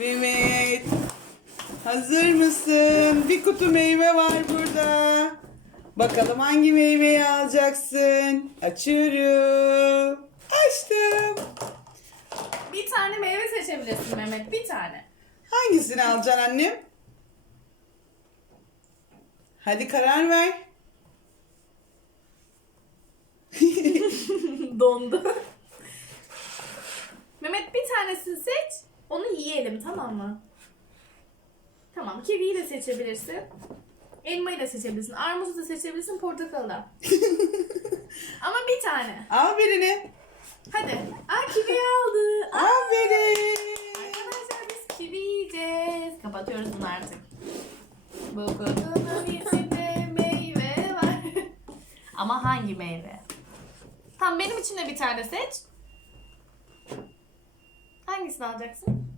Mehmet. Hazır mısın? Bir kutu meyve var burada. Bakalım hangi meyveyi alacaksın? Açıyorum. Açtım. Bir tane meyve seçebilirsin Mehmet. Bir tane. Hangisini alacaksın annem? Hadi karar ver. Dondu. Mehmet bir tanesini seç. Onu yiyelim tamam mı? Tamam. Kiviyi de seçebilirsin. Elmayı da seçebilirsin. Armuzu da seçebilirsin. Portakalı da. Ama bir tane. Al birini. Hadi. Aa kivi aldı. Aa, Aferin. arkadaşlar biz kivi yiyeceğiz. Kapatıyoruz bunu artık. Bu kutunun içinde meyve var. Ama hangi meyve? Tamam benim için de bir tane seç. Hangisi alacaksın?